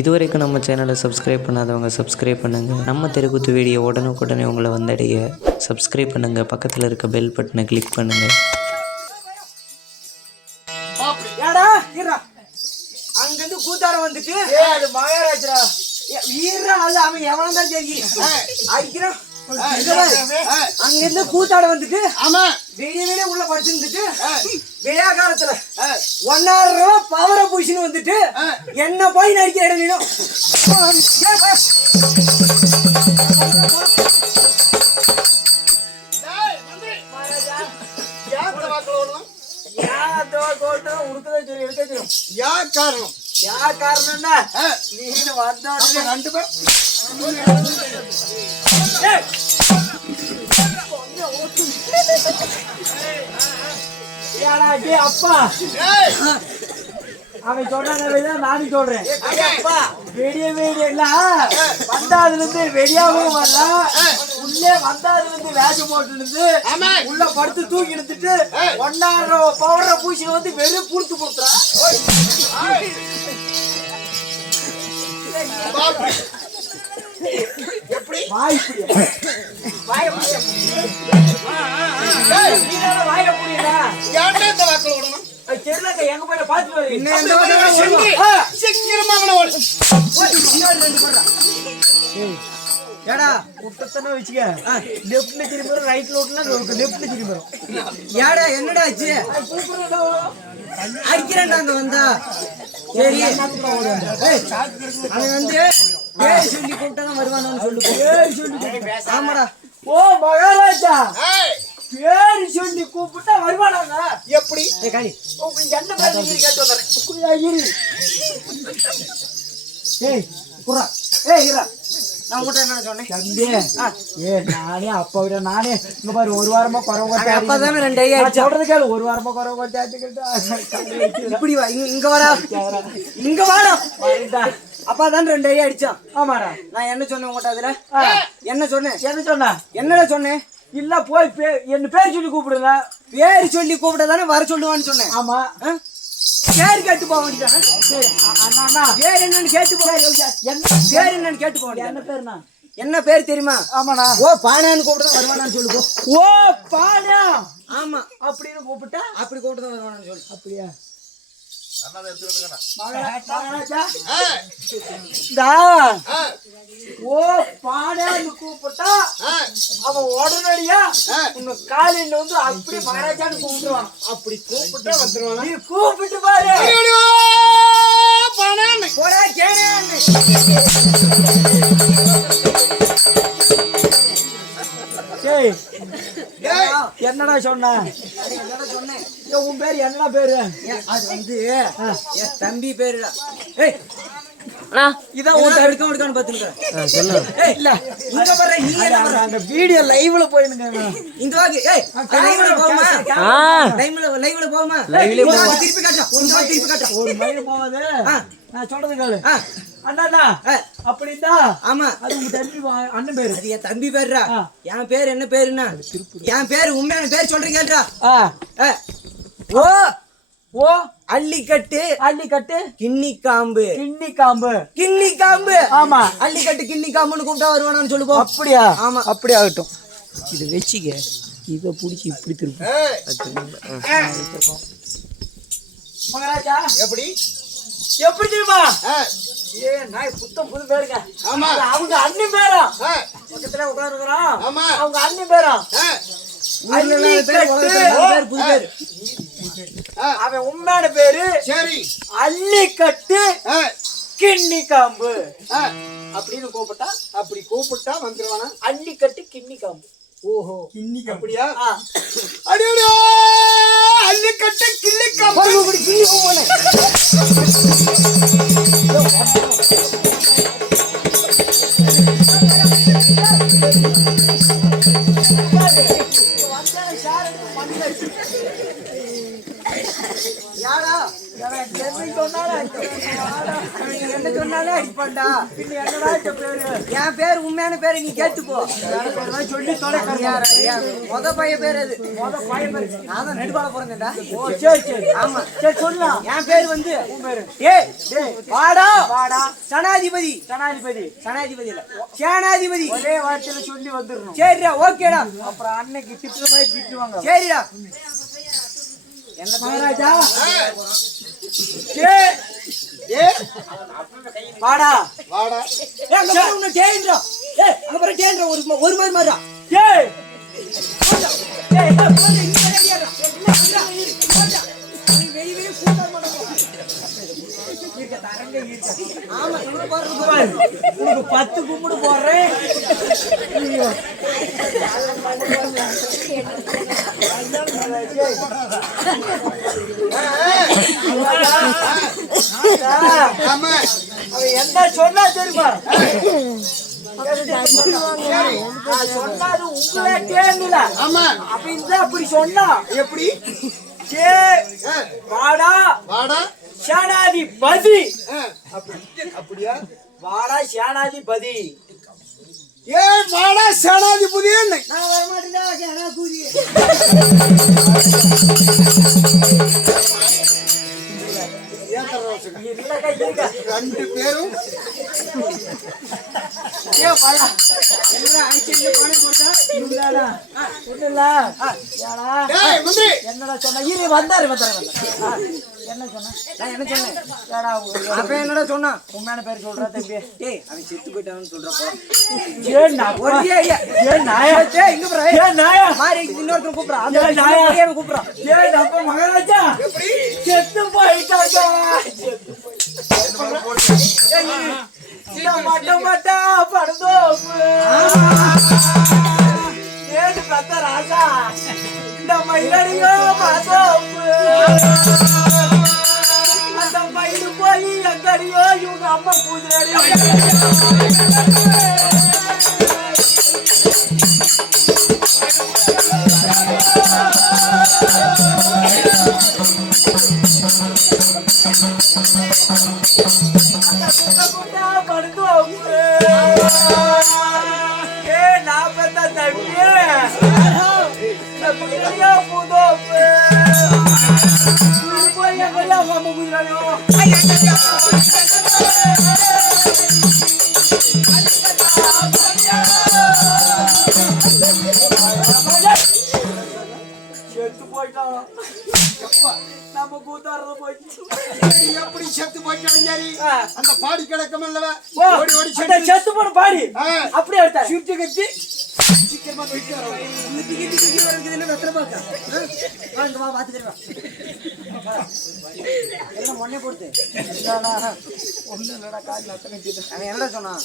இதுவரைக்கும் நம்ம சேனலை சப்ஸ்கிரைப் பண்ணாதவங்க சப்ஸ்கிரைப் பண்ணுங்கள். நம்ம தெருக்கூத்து வீடியோ உடனுக்குடனே உங்களை வந்தடைய சப்ஸ்கிரைப் பண்ணுங்கள். பக்கத்தில் இருக்க பெல் பட்டனை கிளிக் பண்ணுங்கள். அங்கிருந்து கூத்தார வந்துட்டு அது மகாராஜா வீரா அது அவன் எவன் தான் தெரியும் அடிக்கிறான். அங்கிருந்து கூத்தாட வந்துட்டு ஆமா வெளியே உள்ள படிச்சுட்டு விளையா காலத்துல 1,000 ரூபாய் பவர பூசின்னு வந்துட்டு என்ன போய் நடிக்கிற இடம் வேணும். காரணம்னா நீ வந்தா 2 பேர் அப்பா அவன் சொன்ன நானும் சொல்றேன். வெடிய வெடியெல்லாம் வந்தாதுல இருந்து வெடியாவும் வரல, உள்ளே வந்தாதுல இருந்து வேஷம் போட்டு இருந்து உள்ள படுத்து தூக்கி எடுத்துட்டு 1,000 ரூபாய் பவர பூசின்னு வந்து வெறும் புழுத்து கொடுத்துறான். எங்க போய் பாத்து ஏடா குட்டத்தனை வச்சுக்க. லெப்ட்ல திரும்பி ரைட்ல ஓட்டுனா லெப்ட்ல திரும்பி ஏடா என்னடா ஆச்சு அடிக்கிறேன்டா அங்க வந்தா சரி அவன் வந்து பேர் சொல்லி கூப்பிட்டாதான் வருவானு சொல்லு. பேர் சொல்லி ஆமாடா. ஓ மகாராஜா பேர் சொல்லி கூப்பிட்டா வருவானாங்க எப்படி என்ன பேர் கேட்டு வந்தேன். ஏய் குறா ஏய் இரா நான் உங்கள்கிட்ட என்ன சொன்னேன் தம்பி நானே அப்பா விட நானே இங்க பாரு 1 வாரமா குறவு அப்பா தானே 2 ஐயா சொல்றது கேளு 1 வாரமா குறவு கொட்டாட்டு இப்படி வா இங்க வரா இங்க வாடா அப்பா தான் 2 ஐயா அடிச்சான். ஆமாடா நான் என்ன சொன்னேன் உங்கள்கிட்ட அதுல என்ன சொன்னேன் என்னடா சொன்னேன் இல்ல போய் என்ன பேர் சொல்லி கூப்பிடுங்க. பேர் சொல்லி கூப்பிட தானே வர சொல்லுவான்னு சொன்னேன். ஆமா பேர் கேட்டு போக வேண்டியதானே. பேர் என்னன்னு கேட்டு போக பேர் என்னன்னு கேட்டு போக வேண்டிய என்ன பேருனா என்ன பேர் தெரியுமா? ஆமாண்ணா. ஓ பானான்னு கூப்பிட்டு வருவானான்னு சொல்லுப்போ. ஓ பானா ஆமா அப்படின்னு கூப்பிட்டா அப்படி கூப்பிட்டு தான் வருவானான்னு சொல்லு. அப்படியா ஓ பாடான்னு கூப்பிட்டா அவன் உடனடியா உங்க காலையில வந்து அப்படி மகாராஜான்னு கூப்பிடுவான். அப்படி கூப்பிட்டா வந்துருவான். நீ கூப்பிட்டு பாரு போடா கேடான்னு என்னடா சொன்னேன் உன் பேரு என்னடா பேரு? அது வந்து என் தம்பி பேருடா. இதான் எடுக்கான்னு பாத்துருக்கேன். இல்ல இங்க வர நீ அந்த வீடியோ லைவ்ல போயிடுங்க. இங்க வாங்க லைவ்ல போமா லைவ்ல போமா திருப்பி காட்ட ஒரு மயில போவாது. நான் சொல்றது கேளு அண்ணா அப்படின்னா ஆமா அது உங்க தம்பி அண்ணன் பேரு. அது என் தம்பி பேருடா. என் பேர் என்ன பேருன்னா என் பேரு உண்மையான பேர் சொல்றீங்கடா. ஓ ஓ அள்ளிக்கட்டு கிண்ணி காம்பு ஆமா அள்ளிக்கட்டு கிண்ணி காம்புன்னு கூப்பிட்டா வருவானான்னு சொல்லுவோம். அப்படியா ஆமா அப்படி ஆகட்டும். இது வச்சுக்க இத புடிச்சு இப்படி திருப்பி மகாராஜா எப்படி தெரியுமா? நாய் புத்தம் புது பேருங்க. அவங்க அண்ணன் பேரா பக்கத்துல உட்காந்துக்கிறான். அவங்க அண்ணன் பேரா புது பேரு. அவன் உண்மையான பேரு சரி அள்ளிக்கட்டு கிண்ணி காம்பு அப்படின்னு கூப்பிட்டா அப்படி கூப்பிட்டா வந்துருவானா அள்ளிக்கட்டு கிண்ணி காம்பு. ஓஹோ கிண்ணி அப்படியா? அடியோ அள்ளிக்கட்டு கிண்ணி காம்பு கிண்ணி போவானே யாரா என்ன சொன்னாலே அடிப்பான்டா. என் பேர் உண்மையான பேரு நீ கேட்டுப்போ. சொல்லி மொத பையன் பேர் அது. நான் தான் நெடுபால பிறந்தேன்டா. ஆமா சரி சொல்லலாம். என் பேர் வந்து வாடா வாடா சனாதிபதி. சனாதிபதி இல்ல சேனாதிபதி. ஒரே வார்த்தையில சொல்லி வந்துடணும். சரிடா ஓகேடா. அப்புறம் அன்னைக்கு திட்டுற மாதிரி திட்டுவாங்க. சரிடா. என்ன மகாராஜா வாடா வாடா ஒரு மாதிரி மாறா. ஆமா 10 கும்பிடு போடுறேன். என்ன சொன்னா தெரியுமா? சொன்னாரு உங்களே கேளுல. ஆமா அப்படின்னு அப்படி சொன்னா எப்படி? வாடா வாடா சேனாதிபதி. அப்படியா? வாடா சேனாதிபதி. வாடா சேனாதிபதி. நான் வரமாட்டேன்டா சேனாதிபதி. ரெண்டு பேரும் என்னடா சொன்ன? வந்தாரு என்ன சொன்ன? என்னடா சொன்னா? உண்மையான பேர் சொல்றா தம்பி. அவன் செத்து போயிட்டான்னு சொல்றப்போ இன்னொருத்தர் கூப்பிடுறான். கூப்பிடுறான் மகாராஜா செத்து போயிட்டாங்க. மட்ட படுதோ ஏடு பத்த ராஜா இந்த மயிலடியோ பார்த்தோப்பு. அந்த மயிலு போய் எங்கடியோ இவங்க அம்மா பூஜை. செத்து போயிட்டான். நம்ம கூத்தாரத போயிட்டு எப்படி செத்து போயிட்டாலும் சரி அந்த பாடி கிடக்கும் அல்லவா? ஓடி ஓடி செத்து போன பாடி அப்படியே எடுத்தா சுத்தி கட்டி சீக்கிரமா போயிட்டு வரோம். சுத்தி கட்டி வரதுக்கு என்ன வெத்தற பாக்க வாங்க வா பாத்துக்கறேன். எல்லாம் மொண்ணே போடுது. இல்லடா ஒண்ணு இல்லடா கால் நட்ட கட்டிட்டு. அவன் என்னடா சொன்னான்?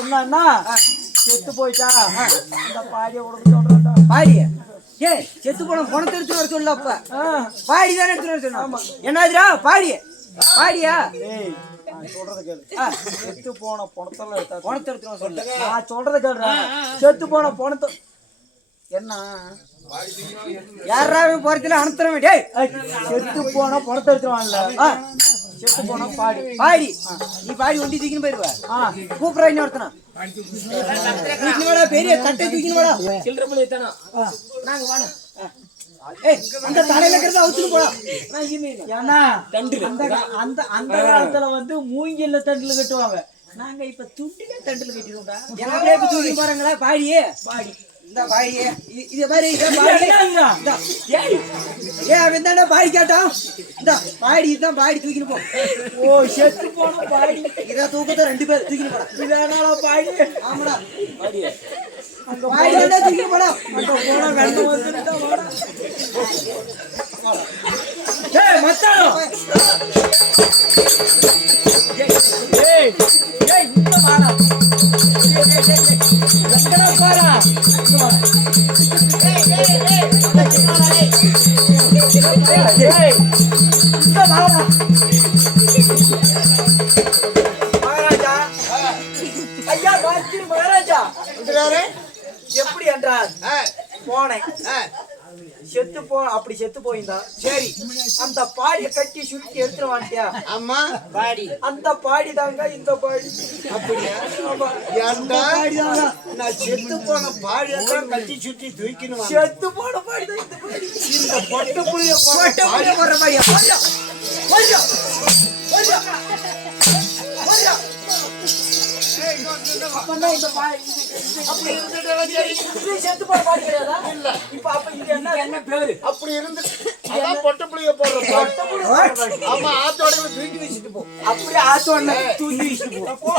என்னன்னா செத்து போயிட்டா அந்த பாடியை உடம்பு சொல்றான்டா. பாடிய செத்து போன பணத்தை எடுத்து வர சொல்ல. அப்ப பாடி தானே எடுத்து வர சொன்னா. என்னதுடா பாடிய பாடியா? சொல்றத கேளு. செத்து போன பணத்தெல்லாம் எடுத்து சொல்ல. நான் சொல்றத கேளுடா. செத்து போன பணத்தை என்ன யாராவது போறதுல அனுத்துறவே. செத்து போன பணத்தை எடுத்துருவான்ல. செத்து போன பாடி பாடி நீ பாடி ஒண்டி தூக்கின்னு போயிருவ. கூப்பிடா இன்னொருத்தனா பெரிய தட்டை தூக்கின்னு வாடா. சில்லற மலை தானா நாங்க வாடா. அந்த தலையில இருக்கிறத அவுத்துட்டு போடா. அந்த அந்த காலத்துல வந்து மூங்கில்ல தண்டுல கட்டுவாங்க. நாங்க இப்ப துண்டில தண்டுல கட்டிடுவோம்டா. எல்லாமே இப்ப தூக்கி போறாங்களா பாடியே பாடி. இந்த பாடியே இது மாதிரி அவன் தானே பாடி கேட்டான். இந்த பாடி தான் பாடி தூக்கின்னு போ. ஓ செத்து போன பாடி இதை தூக்கத்தை 2 பேர் தூக்கின்னு போடா. இதனால பாடி ஆமாடா பாடியே பாடி எல்லாம் தூக்கின்னு போடா. போனா வெள்ளம் வந்துட்டா வாடா. ஏய் மச்சான் ஏய் ஏய் இந்த வாடா. எங்கடா போறா? ஏய் ஏய் ஏய் ஏய் இந்த வாடா. மகாராஜா ஐயா வாத்திரி மகாராஜா என்றாரே எப்படி என்றார்? போனேன் அப்படி செத்து போயிருந்தா சரி அந்த பாடியை கட்டி சுருட்டி எடுத்துட்டு வாண்டியா ஆமா பாடி அந்த பாடி தாங்க இந்த பாடி அப்படியா ஆமா ஏன்டா நான் செத்து போன பாடியெல்லாம் கட்டி சுத்தி தூக்கின்னு செத்து போன பாடி தான் இந்த பாடி இந்த பொட்டை புளிய போடுற பாடியா போடுறா போடுறா போடுறா போடுறா அப்பனா இந்த பாடி அப்படி இருந்துட்டு செத்து போன பாடி கிடையாதா இல்ல இப்ப அப்ப இது என்ன பேரு அப்படி இருந்து அதான் பொட்டை புளிய போடுற ஆமா ஆத்தோட தூக்கி வச்சுட்டு போ அப்படியே ஆத்தோட தூக்கி வச்சுட்டு போ